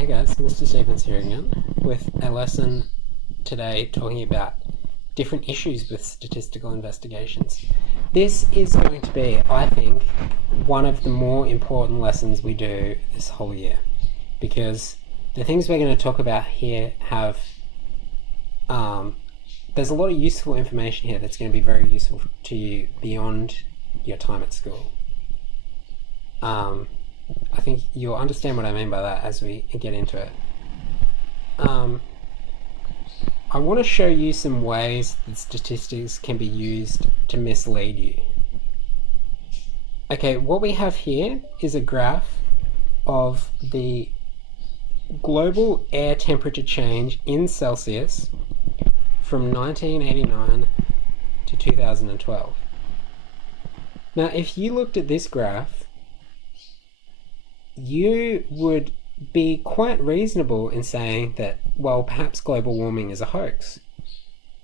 Hey guys, Mr. Stevens here again with a lesson today talking about different issues with statistical investigations. This is going to be, I think, one of the more important lessons we do this whole year, because the things we're going to talk about here have there's a lot of useful information here that's going to be very useful to you beyond your time at school. I think you'll understand what I mean by that as we get into it. I want to show you some ways that statistics can be used to mislead you. Okay, what we have here is a graph of the global air temperature change in Celsius from 1989 to 2012. Now, if you looked at this graph, you would be quite reasonable in saying that, well, perhaps global warming is a hoax.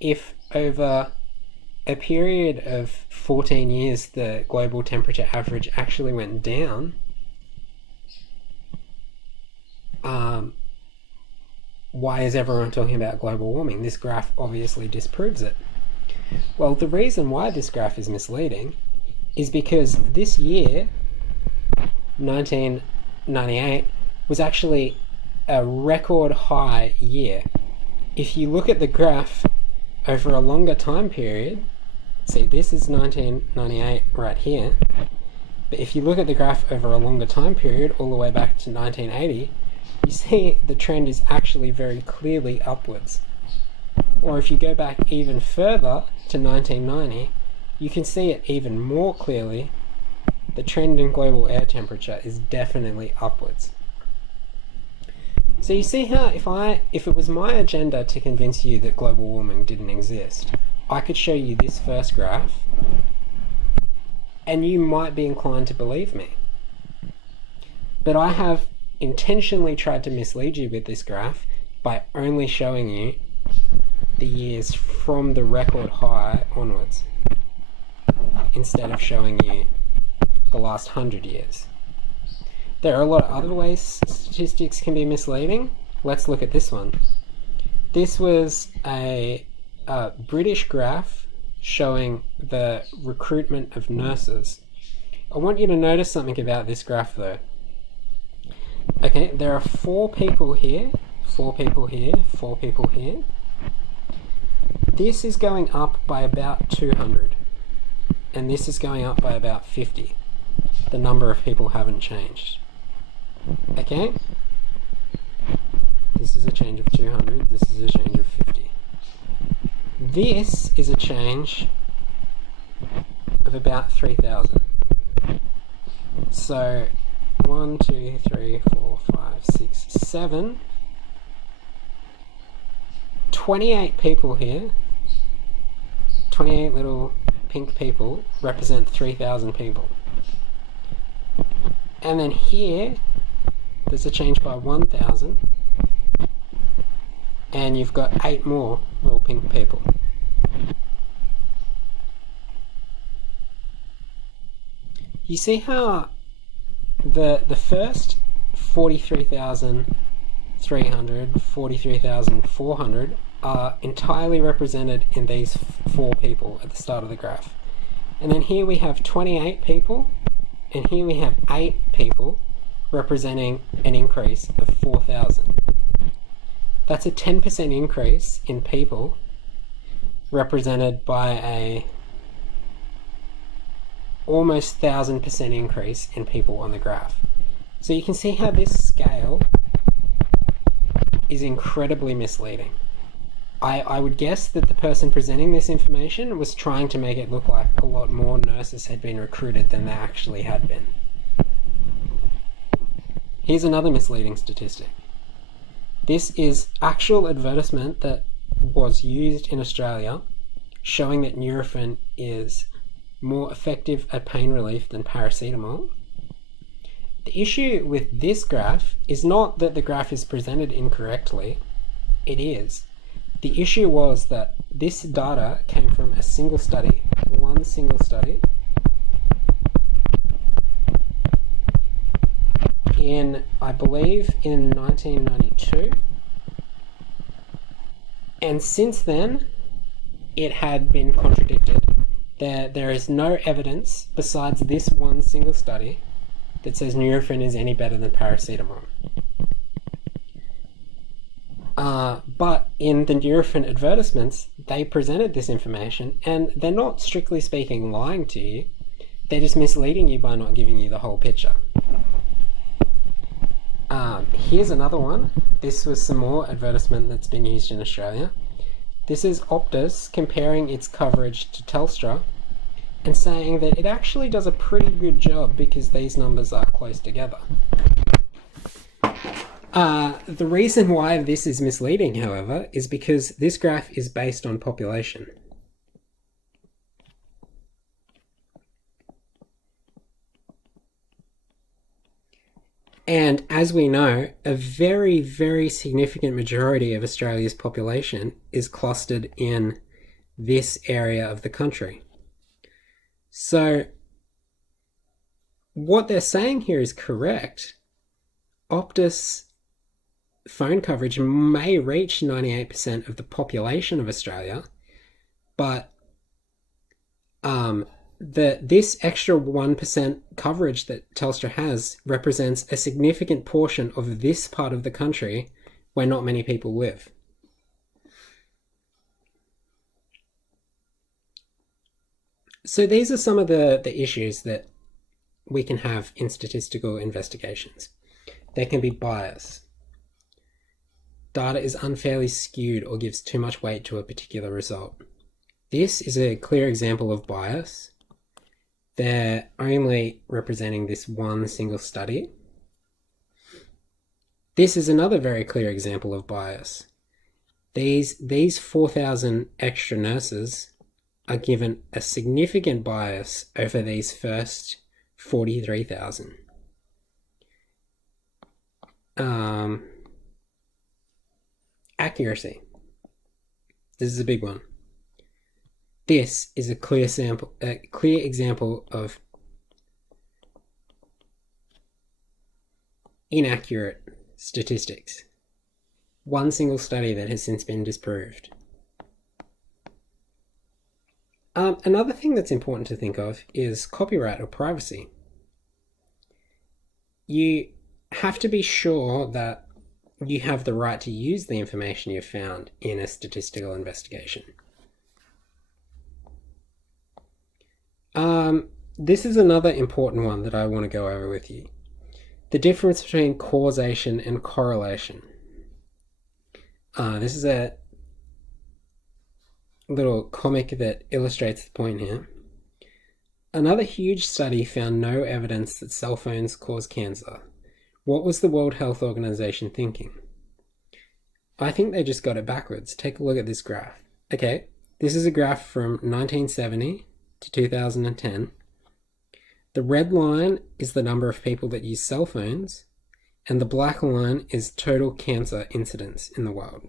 If over a period of 14 years the global temperature average actually went down, why is everyone talking about global warming? This graph obviously disproves it. Well, the reason why this graph is misleading is because this year, 1998, was actually a record high year. If you look at the graph over a longer time period, see, this is 1998 right here, but if you look at the graph over a longer time period, all the way back to 1980, you see the trend is actually very clearly upwards. Or if you go back even further to 1990, you can see it even more clearly. The trend in global air temperature is definitely upwards. So you see how if it was my agenda to convince you that global warming didn't exist, I could show you this first graph and you might be inclined to believe me. But I have intentionally tried to mislead you with this graph by only showing you the years from the record high onwards, instead of showing you the last 100 years. There are a lot of other ways statistics can be misleading. Let's look at this one. This was a British graph showing the recruitment of nurses. I want you to notice something about this graph though. Okay, there are 4 people here, 4 people here, 4 people here. This is going up by about 200, and this is going up by about 50. The number of people haven't changed. Okay? This is a change of 200, this is a change of 50. This is a change of about 3,000. So 1, 2, 3, 4, 5, 6, 7. 28 people here, 28 little pink people represent 3,000 people. And then here, there's a change by 1,000, and you've got 8 more little pink people. You see how the first 43,300, 43,400 are entirely represented in these 4 people at the start of the graph. And then here we have 28 people, and here we have 8 people representing an increase of 4,000. That's a 10% increase in people represented by a almost 1,000% increase in people on the graph. So you can see how this scale is incredibly misleading. I would guess that the person presenting this information was trying to make it look like a lot more nurses had been recruited than there actually had been. Here's another misleading statistic. This is actual advertisement that was used in Australia showing that Nurofen is more effective at pain relief than paracetamol. The issue with this graph is not that the graph is presented incorrectly. It is. The issue was that this data came from a single study, one single study in, I believe, in 1992. And since then, it had been contradicted. There is no evidence besides this one single study that says Nurofen is any better than paracetamol. But in the Nurofen advertisements, they presented this information, and they're not, strictly speaking, lying to you. They're just misleading you by not giving you the whole picture. Here's another one. This was some more advertisement that's been used in Australia. This is Optus comparing its coverage to Telstra and saying that it actually does a pretty good job because these numbers are close together. The reason why this is misleading, however, is because this graph is based on population. And as we know, a very, very significant majority of Australia's population is clustered in this area of the country. So what they're saying here is correct. Optus phone coverage may reach 98% of the population of Australia, but this extra 1% coverage that Telstra has represents a significant portion of this part of the country where not many people live. So these are some of the issues that we can have in statistical investigations. There can be bias. Data is unfairly skewed or gives too much weight to a particular result. This is a clear example of bias. They're only representing this one single study. This is another very clear example of bias. These 4,000 extra nurses are given a significant bias over these first 43,000. Accuracy. This is a big one. This is a clear example of inaccurate statistics. One single study that has since been disproved. Another thing that's important to think of is copyright or privacy. You have to be sure that you have the right to use the information you've found in a statistical investigation. This is another important one that I want to go over with you. The difference between causation and correlation. This is a little comic that illustrates the point here. Another huge study found no evidence that cell phones cause cancer. What was the World Health Organization thinking? I think they just got it backwards. Take a look at this graph. Okay, this is a graph from 1970 to 2010. The red line is the number of people that use cell phones, and the black line is total cancer incidence in the world.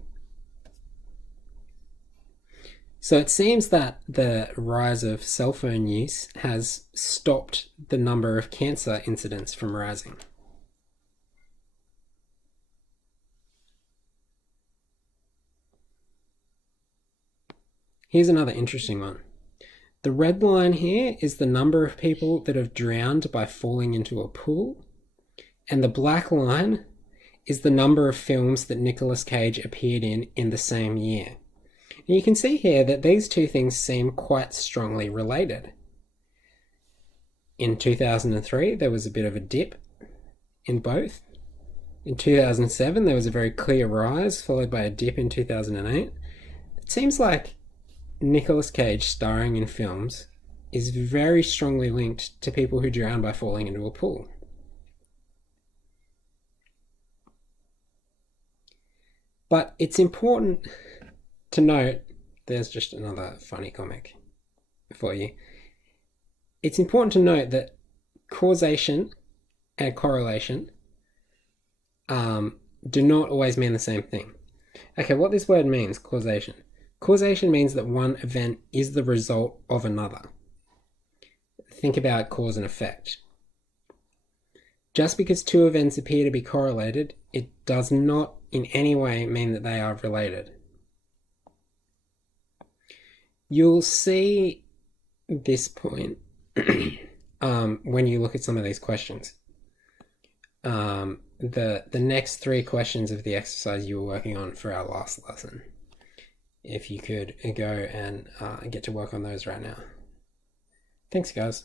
So it seems that the rise of cell phone use has stopped the number of cancer incidents from rising. Here's another interesting one. The red line here is the number of people that have drowned by falling into a pool, and the black line is the number of films that Nicolas Cage appeared in the same year. And you can see here that these two things seem quite strongly related. In 2003, there was a bit of a dip in both. In 2007, there was a very clear rise, followed by a dip in 2008. It seems like Nicolas Cage starring in films is very strongly linked to people who drown by falling into a pool. But it's important to note, there's just another funny comic for you. It's important to note that causation and correlation do not always mean the same thing. Okay, what this word means, causation. Causation means that one event is the result of another. Think about cause and effect. just because two events appear to be correlated, it does not in any way mean that they are related. You'll see this point when you look at some of these questions. The next three questions of the exercise you were working on for our last lesson. If you could go and get to work on those right now. Thanks, guys.